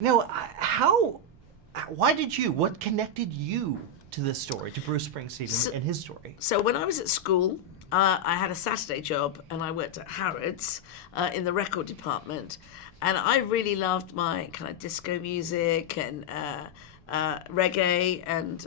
Now, what connected you to this story, to Bruce Springsteen and his story? So when I was at school, I had a Saturday job and I worked at Harrods in the record department. And I really loved my kind of disco music and reggae. And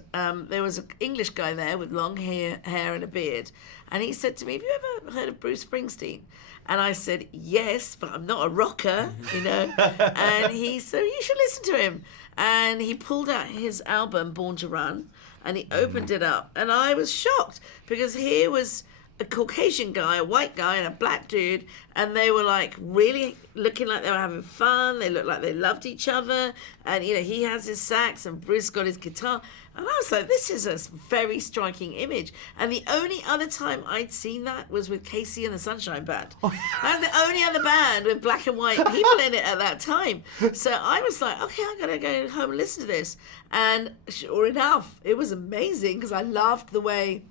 there was an English guy there with long hair and a beard. And he said to me, "Have you ever heard of Bruce Springsteen?" And I said, "Yes, but I'm not a rocker, you know." And he said, "You should listen to him." And he pulled out his album, Born to Run, and he opened it up. And I was shocked because here was a Caucasian guy, a white guy, and a black dude, and they were like really looking like they were having fun. They looked like they loved each other, and you know, he has his sax and Bruce got his guitar, and I was like, this is a very striking image. And the only other time I'd seen that was with Casey and the Sunshine Band. That was the only other band with black and white people in it at that time. So I was like, okay, I'm gonna go home and listen to this, and sure enough, it was amazing because I loved the way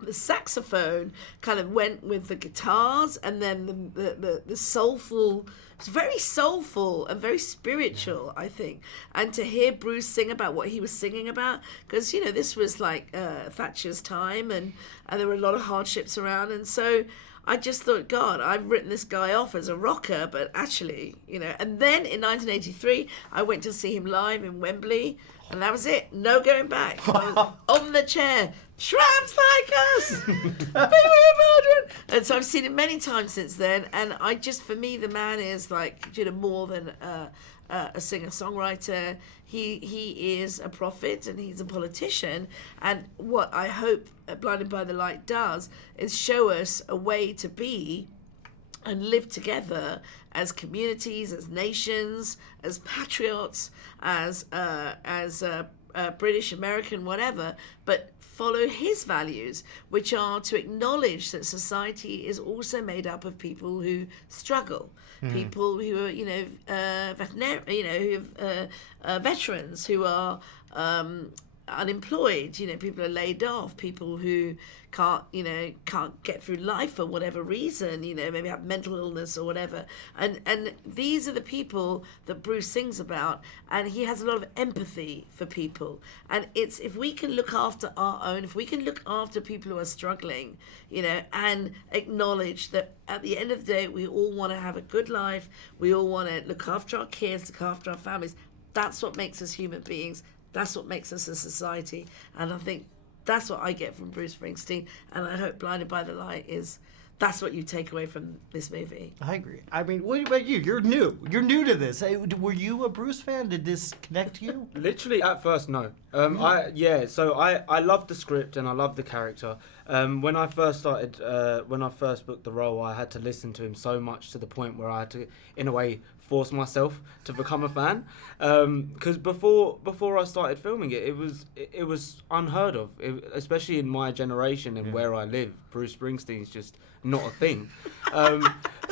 the saxophone kind of went with the guitars, and then the soulful, it's very soulful and very spiritual, I think. And to hear Bruce sing about what he was singing about, because you know, this was like Thatcher's time, and there were a lot of hardships around, and so I just thought, God, I've written this guy off as a rocker, but actually, you know. And then in 1983, I went to see him live in Wembley, and that was it. No going back. I was on the chair. Tramps like us, baby children. And so I've seen him many times since then. And I just, for me, the man is like, you know, more than a singer-songwriter. He is a prophet and he's a politician. And what I hope Blinded by the Light does is show us a way to be and live together as communities, as nations, as patriots, as British, American, whatever, but follow his values, which are to acknowledge that society is also made up of people who struggle, people who are, you know, veterans, who are unemployed, you know, people are laid off, people who can't get through life for whatever reason, you know, maybe have mental illness or whatever, and these are the people that Bruce sings about, and he has a lot of empathy for people. And it's, if we can look after our own, if we can look after people who are struggling, you know, and acknowledge that at the end of the day we all want to have a good life, we all want to look after our kids, look after our families, that's what makes us human beings. That's what makes us a society. And I think that's what I get from Bruce Springsteen. And I hope Blinded by the Light that's what you take away from this movie. I agree. I mean, what about you? You're new. You're new to this. Were you a Bruce fan? Did this connect to you? Literally, at first, no. I loved the script and I loved the character. When I first booked the role, I had to listen to him so much to the point where I had to, in a way, force myself to become a fan. Because before I started filming it, it was unheard of, especially in my generation and where I live. Bruce Springsteen's just not a thing.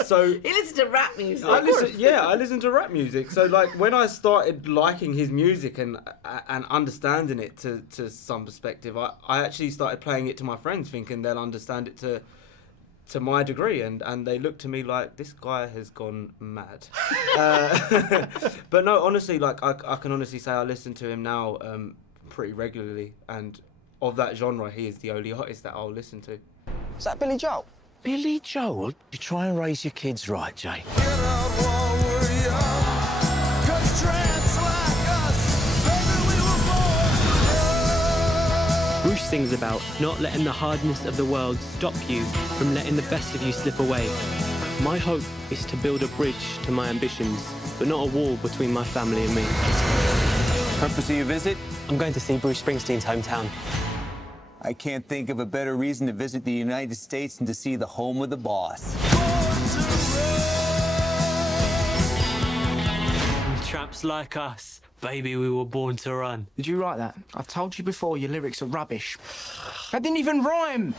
So he listened to rap music. I listened to rap music. So like when I started liking his music and understanding it to some perspective, I actually started playing it to my friends, thinking they'll understand it to my degree, and they looked to me like, this guy has gone mad. But no, honestly, like I can honestly say I listen to him now pretty regularly, and of that genre, he is the only artist that I'll listen to. Is that Billy Joel? Billy Joel? You try and raise your kids right, Jay. Get out while we're young, 'cause tramps like us, baby, we were born. Bruce sings about not letting the hardness of the world stop you from letting the best of you slip away. My hope is to build a bridge to my ambitions, but not a wall between my family and me. Purpose of your visit? I'm going to see Bruce Springsteen's hometown. I can't think of a better reason to visit the United States than to see the home of the boss. Tramps like us, baby, we were born to run. Did you write that? I've told you before, your lyrics are rubbish. That didn't even rhyme.